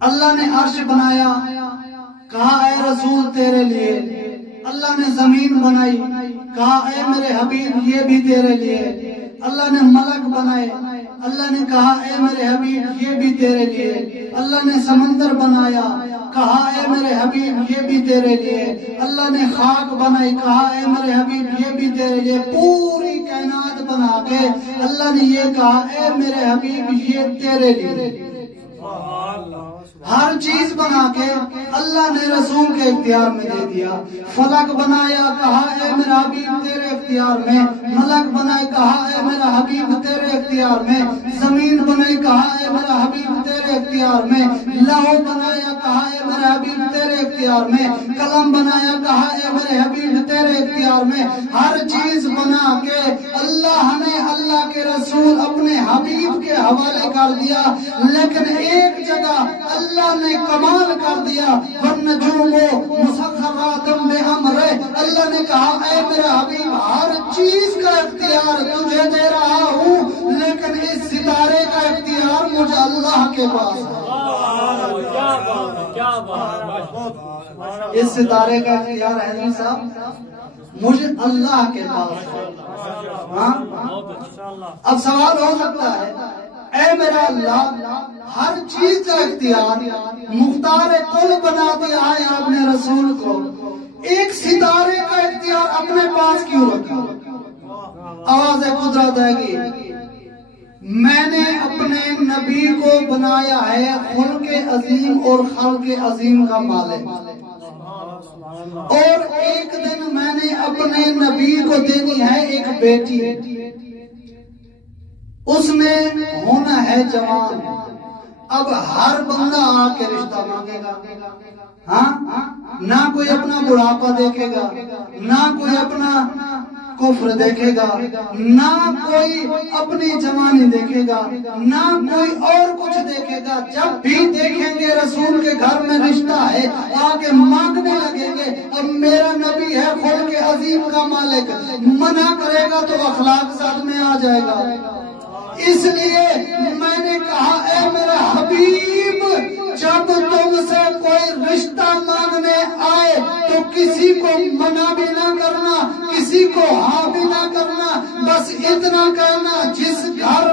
اللہ نے عرش بنایا، کہا اے رسول تیرے لیے۔ اللہ نے زمین بنائی، کہا اے میرے حبیب یہ بھی تیرے لیے۔ اللہ نے ملک بنائے، اللہ نے کہا اے میرے حبیب یہ بھی تیرے لیے۔ اللہ نے سمندر بنایا، کہا اے میرے حبیب یہ بھی تیرے لیے۔ اللہ نے خاک بنائی، کہا اے میرے حبیب یہ بھی تیرے لیے۔ پوری کائنات بنا کے اللہ نے یہ کہا اے میرے حبیب یہ تیرے لیے۔ ہر چیز بنا کے اللہ نے رسول کے اختیار میں دے دیا۔ فلک بنایا، کہا اے میرا حبیب تیرے اختیار میں۔ ملک بنائے، کہا اے میرا حبیب تیرے اختیار میں۔ زمین بنائی، کہا اے میرا حبیب تیرے اختیار میں۔ لوح بنایا، کہا اے میرا حبیب تیرے اختیار میں۔ قلم بنایا، کہا اے میرے حبیب تیرے اختیار میں۔ ہر چیز بنا کے اللہ نے اللہ کے رسول اپنے حبیب کے حوالے کر دیا، لیکن ایک جگہ اللہ نے کمال کر دیا، وَالنَّجُومُ مُسَخَّرَاتٌ بِأَمْرِهِ۔ اللہ نے کہا اے میرا حبیب ہر چیز کا اختیار تجھے دے رہا ہوں، لیکن اس ستارے کا اختیار مجھے اللہ کے پاس ہے۔ اس ستارے کا اختیار ہے صاحب مجھے اللہ کے پاس ہے۔ اب سوال ہو سکتا ہے اے میرا اللہ ہر چیز کا اختیار مختار کل بنا دیا ہے آپ نے رسول کو، ایک ستارے کا اختیار اپنے پاس کیوں رکھا؟ آواز قدرت ہے گی، میں نے اپنے نبی کو بنایا ہے خلق عظیم اور خلق عظیم کا مالک، اور ایک دن میں نے اپنے نبی کو دینی ہے ایک بیٹی، اس نے ہونا ہے جوان۔ اب ہر بندہ آ کے رشتہ مانگے گا، ہاں نہ کوئی اپنا بڑھاپا دیکھے گا، نہ کوئی اپنا کفر دیکھے گا، نہ کوئی اپنی جوانی دیکھے گا، نہ کوئی اور کچھ دیکھے گا۔ جب بھی دیکھیں گے رسول کے گھر میں رشتہ ہے آگے مانگنے لگیں گے، اور میرا نبی ہے خلق عظیم کا مالک، منع کرے گا تو اخلاق ساتھ میں آ جائے گا۔ اس لیے میں نے کہا اے میرا حبیب جب تم سے کوئی رشتہ مانگنے آئے تو کسی کو منع بھی نہ کرنا، کسی کو ہاں بھی نہ کرنا، بس اتنا کرنا جس گھر